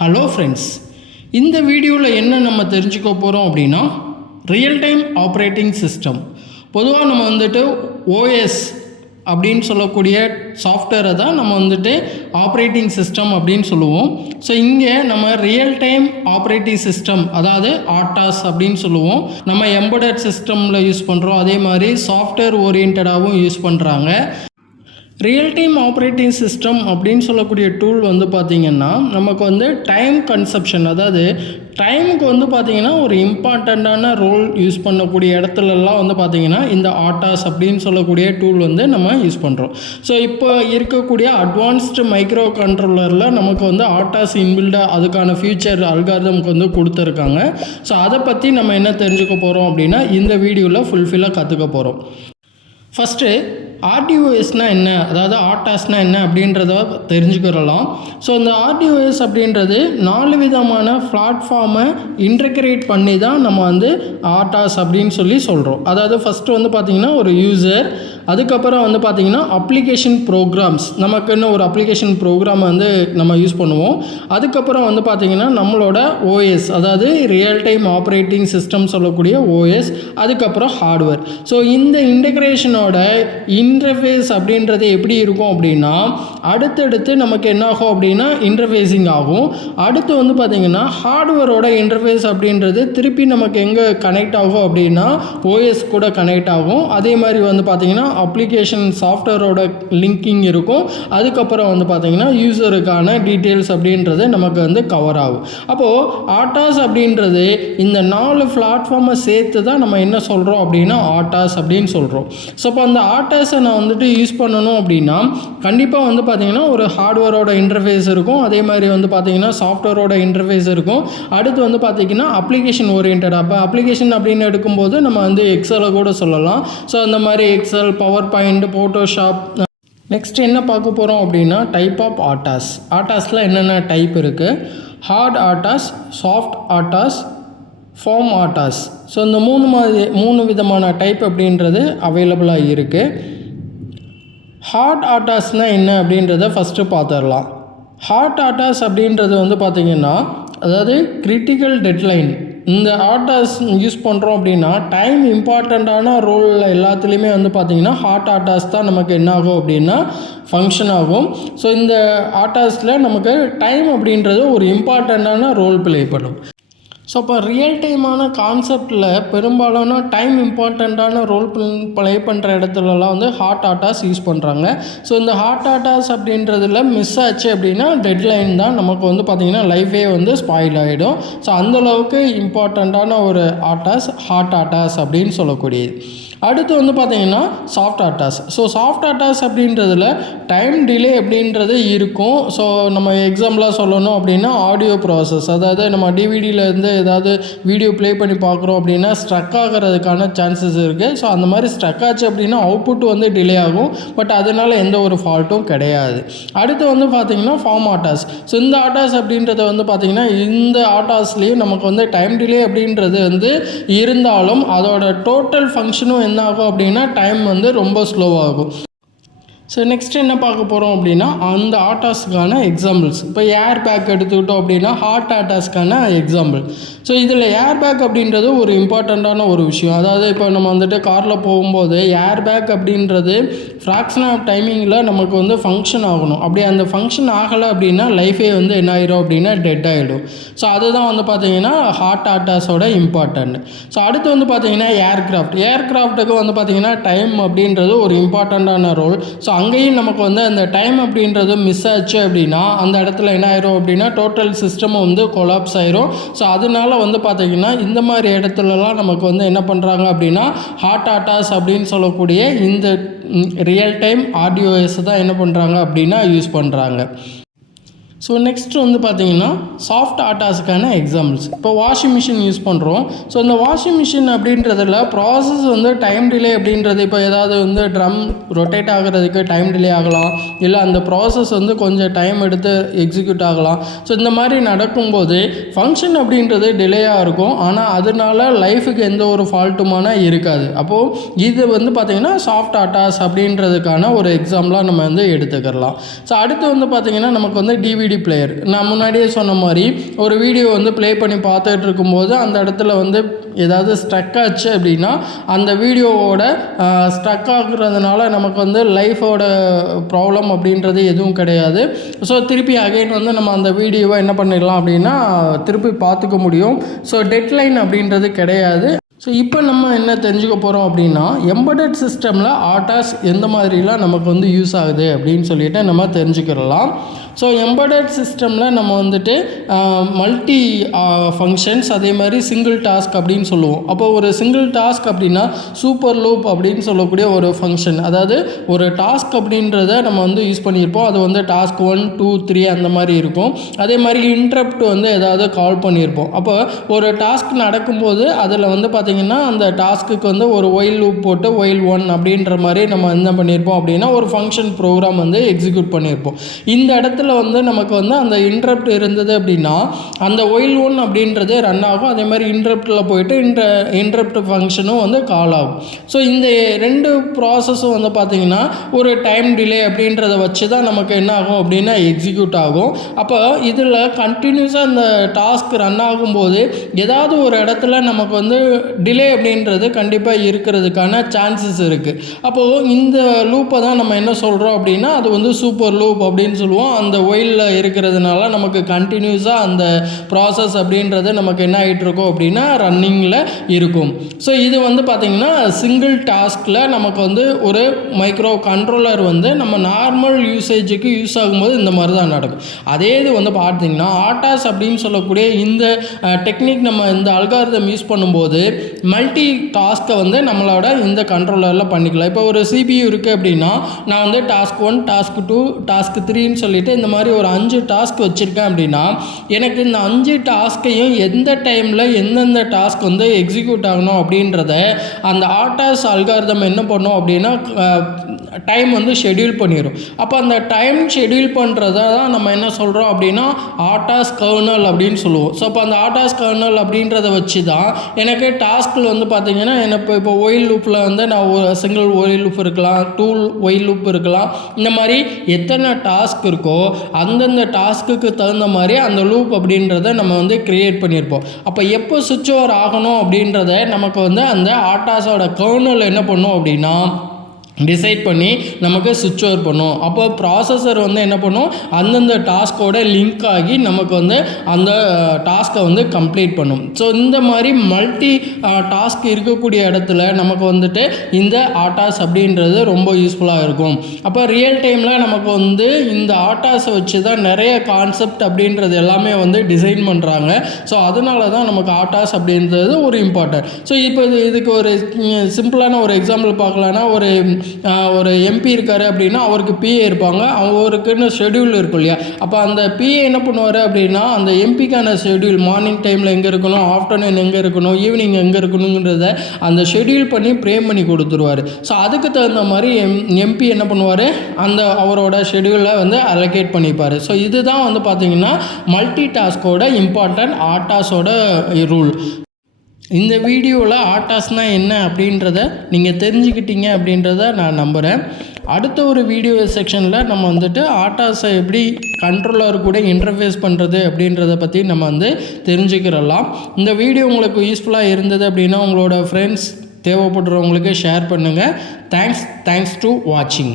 Hello friends, இந்த வீடியோவில் என்ன நம்ம தெரிஞ்சுக்க போகிறோம் அப்படின்னா ரியல் டைம் ஆப்ரேட்டிங் சிஸ்டம். பொதுவாக நம்ம வந்துட்டு ஓஎஸ் அப்படின்னு சொல்லக்கூடிய சாஃப்ட்வேரை தான் நம்ம வந்துட்டு ஆப்ரேட்டிங் சிஸ்டம் அப்படின்னு சொல்லுவோம். ஸோ இங்கே நம்ம ரியல் டைம் ஆப்ரேட்டிங் சிஸ்டம், அதாவது ஆட்டாஸ் அப்படின்னு சொல்லுவோம். நம்ம எம்பெடட் சிஸ்டமில் யூஸ் பண்ணுறோம், அதே மாதிரி சாஃப்ட்வேர் ஓரியன்டாகவும் யூஸ் பண்ணுறாங்க. ரியல் டைம் ஆப்ரேட்டிங் சிஸ்டம் அப்படின்னு சொல்லக்கூடிய டூல் வந்து பார்த்திங்கன்னா நமக்கு வந்து டைம் கன்சப்ஷன், அதாவது டைமுக்கு வந்து பார்த்திங்கன்னா ஒரு இம்பார்ட்டண்ட்டான ரோல் யூஸ் பண்ணக்கூடிய இடத்துலலாம் வந்து பார்த்திங்கன்னா இந்த ஆட்டாஸ் அப்படின்னு சொல்லக்கூடிய டூல் வந்து நம்ம யூஸ் பண்ணுறோம். ஸோ இப்போ இருக்கக்கூடிய அட்வான்ஸ்டு மைக்ரோ கண்ட்ரோலரில் நமக்கு வந்து ஆட்டாஸ் இன்பில்டாக அதுக்கான ஃபியூச்சர் அல்காரிதம்க்கு வந்து கொடுத்துருக்காங்க. ஸோ அதை பற்றி நம்ம என்ன தெரிஞ்சுக்க போகிறோம் அப்படின்னா இந்த வீடியோவில் ஃபுல்ஃபில்லாக கற்றுக்க போகிறோம். ஃபஸ்ட்டு ஆர்டிஓஎஸ்னால் என்ன, அதாவது ஆட்டாஸ்னால் என்ன அப்படின்றத தெரிஞ்சுக்கிறலாம். ஸோ இந்த ஆர்டிஓஎஸ் அப்படின்றது 4 விதமான பிளாட்ஃபார்மை இன்டகிரேட் பண்ணி தான் நம்ம வந்து ஆட்டாஸ் அப்படின்னு சொல்கிறோம். அதாவது ஃபஸ்ட்டு வந்து பார்த்திங்கன்னா ஒரு யூசர், அதுக்கப்புறம் வந்து பார்த்திங்கன்னா அப்ளிகேஷன் ப்ரோக்ராம்ஸ், நமக்குன்னு ஒரு அப்ளிகேஷன் ப்ரோக்ராம் வந்து நம்ம யூஸ் பண்ணுவோம். அதுக்கப்புறம் வந்து பார்த்திங்கன்னா நம்மளோட ஓஎஸ், அதாவது ரியல் டைம் ஆப்ரேட்டிங் சிஸ்டம் சொல்லக்கூடிய ஓஎஸ், அதுக்கப்புறம் ஹார்ட்வேர். ஸோ இந்த இன்டகிரேஷனோட இன்டர்ஃபேஸ் அப்படின்றது எப்படி இருக்கும் அப்படின்னா அடுத்தடுத்து நமக்கு என்ன ஆகும் அப்படின்னா இன்டர்ஃபேஸிங் ஆகும். அடுத்து வந்து பார்த்திங்கன்னா ஹார்ட்வேரோட இன்டர்ஃபேஸ் அப்படின்றது திருப்பி நமக்கு எங்கே கனெக்ட் ஆகும் அப்படின்னா ஓஎஸ் கூட கனெக்ட் ஆகும். அதே மாதிரி வந்து பார்த்திங்கன்னா அப்ளிகேஷன் சாஃப்ட்வேரோட லிங்கிங் இருக்கும். அதுக்கப்புறம் வந்து பார்த்திங்கன்னா யூசருக்கான டீட்டெயில்ஸ் அப்படின்றது நமக்கு வந்து கவர் ஆகும். அப்போது ஆட்டாஸ் அப்படின்றது இந்த 4 பிளாட்ஃபார்மை சேர்த்து தான் நம்ம என்ன சொல்கிறோம் அப்படின்னா ஆட்டாஸ் அப்படின்னு சொல்கிறோம். ஸோ இப்போ அந்த ஆட்டாஸை நான் வந்துட்டு யூஸ் பண்ணணும் அப்படின்னா கண்டிப்பாக வந்து பார்த்திங்கன்னா ஒரு ஹார்ட்வேரோட இன்டர்ஃபேஸ் இருக்கும், அதே மாதிரி வந்து பார்த்திங்கன்னா சாஃப்ட்வேரோட இன்டர்ஃபேஸ் இருக்கும். அடுத்து வந்து பார்த்திங்கன்னா அப்ளிகேஷன் ஓரியன்டட். அப்போ அப்ளிகேஷன் அப்படின்னு எடுக்கும்போது நம்ம வந்து எக்ஸலை கூட சொல்லலாம். ஸோ அந்த மாதிரி Excel, PowerPoint, Photoshop. Next என்ன பார்க்க போகிறோம் அப்படின்னா டைப் ஆஃப் ஆட்டாஸ். ஆட்டாஸில் என்னென்ன டைப் இருக்குது? ஹார்ட் ஆட்டாஸ், சாஃப்ட் ஆட்டாஸ், ஃபார்ம் ஆட்டாஸ். ஸோ இந்த 3 விதமான டைப் அப்படின்றது அவைலபிளாக இருக்குது. ஹார்ட் ஆட்டாஸ்னால் என்ன அப்படின்றத ஃபஸ்ட்டு பார்த்துடலாம். ஹார்ட் ஆட்டாஸ் அப்படின்றது வந்து பார்த்திங்கன்னா அதாவது கிரிட்டிக்கல் டெட்லைன். இந்த ஆட்டாஸ் யூஸ் பண்ணுறோம் அப்படின்னா டைம் இம்பார்ட்டண்ட்டான ரோலில் எல்லாத்துலேயுமே வந்து பார்த்திங்கன்னா ஹார்ட் ஆட்டாஸ் தான் நமக்கு என்ன ஆகும் அப்படின்னா ஃபங்க்ஷன் ஆகும். ஸோ இந்த ஆட்டாஸில் நமக்கு டைம் அப்படின்றது ஒரு இம்பார்ட்டண்ட்டான ரோல் ப்ளே பண்ணும். ஸோ இப்போ ரியல் டைமான கான்செப்டில் பெரும்பாலான டைம் இம்பார்ட்டண்ட்டான ரோல் ப்ளே பண்ணுற இடத்துலலாம் வந்து ஹார்ட் ஆட்டாஸ் யூஸ் பண்ணுறாங்க. ஸோ இந்த ஹார்ட் ஆட்டாஸ் அப்படின்றதுல மிஸ் ஆச்சு அப்படின்னா டெட்லைன் தான் நமக்கு வந்து பார்த்திங்கன்னா லைஃபே வந்து ஸ்பாயில் ஆகிடும். ஸோ அந்தளவுக்கு இம்பார்ட்டண்ட்டான ஒரு ஆட்டாஸ் ஹார்ட் ஆட்டாஸ் அப்படின்னு சொல்லக்கூடியது. அடுத்து வந்து பார்த்திங்கன்னா சாஃப்ட் ஆட்டாஸ். ஸோ சாஃப்ட் ஆட்டாஸ் அப்படின்றதுல டைம் டிலே அப்படின்றது இருக்கும். ஸோ நம்ம எக்ஸாம்பிளாக சொல்லணும் அப்படின்னா ஆடியோ ப்ராசஸ், அதாவது நம்ம டிவிடியிலேருந்து ஏதாவது வீடியோ ப்ளே பண்ணி பார்க்குறோம் அப்படின்னா ஸ்ட்ரக் ஆகிறதுக்கான சான்சஸ் இருக்குது. ஸோ அந்த மாதிரி ஸ்ட்ரக் ஆச்சு அப்படின்னா அவுட்புட் வந்து டிலே ஆகும், பட் அதனால் எந்த ஒரு ஃபால்ட்டும் கிடையாது. அடுத்து வந்து பார்த்திங்கன்னா ஃபார்ம் ஆட்டாஸ். ஸோ இந்த ஆட்டாஸ் அப்படின்றத வந்து பார்த்திங்கன்னா இந்த ஆட்டாஸ்லேயும் நமக்கு வந்து டைம் டிலே அப்படின்றது வந்து இருந்தாலும் அதோட டோட்டல் ஃபங்க்ஷனும் என்ன ஆகும் அப்படின்னா டைம் வந்து ரொம்ப ஸ்லோவாகும். ஸோ நெக்ஸ்ட் என்ன பார்க்க போகிறோம் அப்படின்னா அந்த ஆட்டாஸுக்கான எக்ஸாம்பிள்ஸ். இப்போ ஏர் பேக் எடுத்துக்கிட்டோம் அப்படின்னா ஹார்ட் ஆட்டாஸ்க்கான எக்ஸாம்பிள். ஸோ இதில் ஏர் பேக் அப்படின்றது ஒரு இம்பார்ட்டண்ட்டான ஒரு விஷயம். அதாவது இப்போ நம்ம வந்துட்டு காரில் போகும்போது ஏர் பேக் அப்படின்றது ஃப்ராக்ஷன் ஆஃப் டைமிங்கில் நமக்கு வந்து ஃபங்க்ஷன் ஆகணும். அப்படி அந்த ஃபங்க்ஷன் ஆகலை அப்படின்னா லைஃபே வந்து என்ன ஆகிடும் அப்படின்னா டெட் ஆகிடும். ஸோ அதுதான் வந்து பார்த்திங்கன்னா ஹார்ட் ஆட்டாஸோட இம்பார்ட்டண்ட். ஸோ அடுத்து வந்து பார்த்திங்கன்னா ஏர்க்ராஃப்ட்டுக்கு வந்து பார்த்திங்கன்னா டைம் அப்படின்றது ஒரு இம்பார்ட்டண்ட்டான ரோல். ஸோ அங்கேயும் நமக்கு வந்து அந்த டைம் அப்படின்றது மிஸ் ஆச்சு அப்படின்னா அந்த இடத்துல என்ன ஆயிரும் அப்படின்னா டோட்டல் சிஸ்டமும் வந்து கொலாப்ஸ் ஆயிரும். ஸோ அதனால வந்து பார்த்திங்கன்னா இந்த மாதிரி இடத்துலலாம் நமக்கு வந்து என்ன பண்ணுறாங்க அப்படின்னா ஹார்ட் ஆட்டாஸ் அப்படின்னு சொல்லக்கூடிய இந்த ரியல் டைம் ஆர்டிஓஎஸ் தான் என்ன பண்ணுறாங்க அப்படின்னா யூஸ் பண்ணுறாங்க. ஸோ நெக்ஸ்ட் வந்து பார்த்திங்கன்னா சாஃப்ட் ஆட்டாஸுக்கான எக்ஸாம்பிள்ஸ். இப்போ வாஷிங் மிஷின் யூஸ் பண்ணுறோம். ஸோ இந்த வாஷிங் மிஷின் அப்படின்றதில் ப்ராசஸ் வந்து டைம் டிலே அப்படின்றது இப்போ ஏதாவது வந்து ட்ரம் ரொட்டேட் ஆகிறதுக்கு டைம் டிலே ஆகலாம், இல்லை அந்த ப்ராசஸ் வந்து கொஞ்சம் டைம் எடுத்து எக்ஸிக்யூட் ஆகலாம். ஸோ இந்த மாதிரி நடக்கும்போது ஃபங்க்ஷன் அப்படின்றது டிலேயாக இருக்கும், ஆனால் அதனால லைஃபுக்கு எந்த ஒரு ஃபால்ட்டுமான இருக்காது. அப்போது இது வந்து பார்த்திங்கன்னா சாஃப்ட் ஆட்டாஸ் அப்படின்றதுக்கான ஒரு எக்ஸாம்பிளாக நம்ம வந்து எடுத்துக்கலாம். ஸோ அடுத்து வந்து பார்த்திங்கன்னா நமக்கு வந்து டிவிடி டிவிடி பிளேயர். நான் முன்னாடியே சொன்ன மாதிரி ஒரு வீடியோ வந்து ப்ளே பண்ணி பார்த்துட்டு இருக்கும்போது அந்த இடத்துல வந்து ஏதாவது ஸ்ட்ரக் ஆச்சு அப்படின்னா அந்த வீடியோவோட ஸ்ட்ரக் ஆகுறதுனால நமக்கு வந்து லைஃபோட ப்ராப்ளம் அப்படின்றது எதுவும் கிடையாது. ஸோ திருப்பி அகைன் வந்து நம்ம அந்த வீடியோவை என்ன பண்ணிடலாம் அப்படின்னா திருப்பி பார்த்துக்க முடியும். ஸோ டெட்லைன் அப்படின்றது கிடையாது. ஸோ இப்போ நம்ம என்ன தெரிஞ்சுக்க போகிறோம் அப்படின்னா எம்பெடட் சிஸ்டமில் ஆட்டாஸ் எந்த மாதிரிலாம் நமக்கு வந்து யூஸ் ஆகுது அப்படின்னு சொல்லிட்டு நம்ம தெரிஞ்சுக்கிறலாம். ஸோ எம்பெடட் சிஸ்டமில் நம்ம வந்துட்டு மல்டி ஃபங்க்ஷன்ஸ் அதே மாதிரி சிங்கிள் டாஸ்க் அப்படின்னு சொல்லுவோம். அப்போ ஒரு சிங்கிள் டாஸ்க் அப்படின்னா சூப்பர் லூப் அப்படின்னு சொல்லக்கூடிய ஒரு ஃபங்க்ஷன், அதாவது ஒரு டாஸ்க் அப்படின்றத நம்ம வந்து யூஸ் பண்ணியிருப்போம். அது வந்து டாஸ்க் 1 2 3 அந்த மாதிரி இருக்கும். அதே மாதிரி இன்ட்ரப்ட் வந்து ஏதாவது கால் பண்ணியிருப்போம். அப்போ ஒரு டாஸ்க் நடக்கும்போது அதில் வந்து பார்த்திங்கன்னா அந்த டாஸ்க்குக்கு வந்து ஒரு ஒயில் லூப் போட்டு ஒயில் 1 அப்படின்ற மாதிரி நம்ம என்ன பண்ணியிருப்போம் அப்படின்னா ஒரு ஃபங்க்ஷன் ப்ரோக்ராம் வந்து எக்ஸிக்யூட் பண்ணியிருப்போம். இந்த இடத்துல வந்து நமக்கு வந்து அந்த இன்ட்ரப்ட் இருந்தது அப்படின்னா அந்த ஒயில் 1 அப்படின்றது ரன் ஆகும். அதே மாதிரி இன்ட்ரப்டில் போயிட்டு இன்ட்ரப்ட் ஃபங்க்ஷனும் வந்து கால் ஆகும். ஸோ இந்த ரெண்டு ப்ராசஸும் வந்து பார்த்திங்கன்னா ஒரு டைம் டிலே அப்படின்றத வச்சு தான் நமக்கு என்ன ஆகும் அப்படின்னா எக்ஸிக்யூட் ஆகும். அப்போ இதில் கண்டினியூஸாக இந்த டாஸ்க் ரன் ஆகும்போது ஏதாவது ஒரு இடத்துல நமக்கு வந்து டிலே அப்படின்றது கண்டிப்பாக இருக்கிறதுக்கான சான்சஸ் இருக்குது. அப்போது இந்த லூப்பை தான் நம்ம என்ன சொல்கிறோம் அப்படின்னா அது வந்து சூப்பர் லூப் அப்படின்னு சொல்லுவோம். அந்த ஒயிலில் இருக்கிறதுனால நமக்கு கண்டினியூஸாக அந்த ப்ராசஸ் அப்படின்றது நமக்கு என்ன ஆகிட்டு இருக்கும் அப்படின்னா ரன்னிங்கில் இருக்கும். ஸோ இது வந்து பார்த்திங்கன்னா சிங்கிள் டாஸ்கில் நமக்கு வந்து ஒரு மைக்ரோ கண்ட்ரோலர் வந்து நம்ம நார்மல் யூசேஜுக்கு யூஸ் ஆகும்போது இந்த மாதிரி தான் நடக்கும். அதே இது வந்து பார்த்திங்கன்னா ஆட்டாஸ் அப்படின்னு சொல்லக்கூடிய இந்த டெக்னிக் நம்ம இந்த அல்காரிதம் யூஸ் பண்ணும்போது மல்டி டாஸ்க்கை வந்து நம்மளோட இந்த கண்ட்ரோலரில் பண்ணிக்கலாம். இப்போ ஒரு CPU இருக்குது அப்படின்னா நான் வந்து டாஸ்க் 1 டாஸ்க் 2 டாஸ்க் 3ன்னு சொல்லிட்டு இந்த மாதிரி ஒரு 5 டாஸ்க் வச்சுருக்கேன் அப்படின்னா எனக்கு இந்த 5 டாஸ்க்கையும் எந்த டைமில் எந்தெந்த டாஸ்க் வந்து எக்ஸிக்யூட் ஆகணும் அப்படின்றத அந்த ஆட்டாஸ் அல்காரிதம் என்ன பண்ணும் அப்படின்னா டைம் வந்து ஷெட்யூல் பண்ணிடும். அப்போ அந்த டைம் ஷெட்யூல் பண்ணுறத தான் நம்ம என்ன சொல்கிறோம் அப்படின்னா ஆட்டாஸ் கர்னல் அப்படின்னு சொல்லுவோம். ஸோ அப்போ அந்த ஆட்டாஸ் கர்னல் அப்படின்றத வச்சு தான் எனக்கு டாஸ்கில் வந்து பார்த்திங்கன்னா எனக்கு இப்போ ஒயில் லூப்பில் வந்து நான் ஒரு சிங்கிள் ஒயில் லூப் இருக்கலாம், 2 ஒயில் லூப் இருக்கலாம். இந்த மாதிரி எத்தனை டாஸ்க் இருக்கோ அந்தந்த டாஸ்க்குக்கு தகுந்த மாதிரி அந்த லூப் அப்படின்றத நம்ம வந்து க்ரியேட் பண்ணியிருப்போம். அப்போ எப்போ சுவிட்ச் ஓவர் ஆகணும் அப்படின்றத நமக்கு வந்து அந்த ஆட்டாஸோட கர்னல் என்ன பண்ணும் அப்படின்னா டிசைட் பண்ணி நமக்கு சுவிட்ச் ஓவர் பண்ணும். அப்போ ப்ராசஸர் வந்து என்ன பண்ணும் அந்தந்த டாஸ்கோட லிங்க் ஆகி நமக்கு வந்து அந்த டாஸ்க்கை வந்து கம்ப்ளீட் பண்ணும். ஸோ இந்த மாதிரி மல்டி டாஸ்க் இருக்கக்கூடிய இடத்துல நமக்கு வந்துட்டு இந்த ஆட்டாஸ் அப்படின்றது ரொம்ப யூஸ்ஃபுல்லாக இருக்கும். அப்போ ரியல் டைமில் நமக்கு வந்து இந்த ஆட்டாஸை வச்சு தான் நிறைய கான்செப்ட் அப்படின்றது எல்லாமே வந்து டிசைன் பண்ணுறாங்க. ஸோ அதனால தான் நமக்கு ஆட்டாஸ் அப்படின்றது ஒரு இம்பார்ட்டன்ட். ஸோ இப்போ இதுக்கு ஒரு சிம்பிளான ஒரு எக்ஸாம்பிள் பார்க்கலான்னா ஒரு எம்பி இருக்கார் அப்படின்னா அவருக்கு பிஏ இருப்பாங்க, அவருக்குன்னு ஷெட்யூல் இருக்கும் இல்லையா. அப்போ அந்த பிஏ என்ன பண்ணுவார் அப்படின்னா அந்த எம்பிக்கான ஷெட்யூல் மார்னிங் டைமில் எங்கே இருக்கணும், ஆஃப்டர்நூன் எங்கே இருக்கணும், ஈவினிங் எங்கே இருக்கணுங்கிறத அந்த ஷெட்யூல் பண்ணி ப்ரேம் பண்ணி கொடுத்துருவார். ஸோ அதுக்கு தகுந்த மாதிரி எம்பி என்ன பண்ணுவார் அந்த அவரோட ஷெட்யூலை வந்து அலோகேட் பண்ணிப்பார். ஸோ இதுதான் வந்து பார்த்திங்கன்னா மல்டி டாஸ்கோட இம்பார்ட்டன்ட் ஆட்டாஸோட ரூல். இந்த வீடியோவில் ஆட்டாஸ்னால் என்ன அப்படின்றத நீங்கள் தெரிஞ்சுக்கிட்டீங்க அப்படின்றத நான் நம்புகிறேன். அடுத்த ஒரு வீடியோ செக்ஷனில் நம்ம வந்துட்டு ஆட்டாஸை எப்படி கண்ட்ரோலர் கூட இன்டர்ஃபேஸ் பண்ணுறது அப்படின்றத பற்றி நம்ம வந்து தெரிஞ்சுக்கிறலாம். இந்த வீடியோ உங்களுக்கு யூஸ்ஃபுல்லாக இருந்தது அப்படின்னா உங்களோட ஃப்ரெண்ட்ஸ் தேவைப்படுறவங்களுக்கு ஷேர் பண்ணுங்கள். தேங்க்ஸ் டு வாட்சிங்.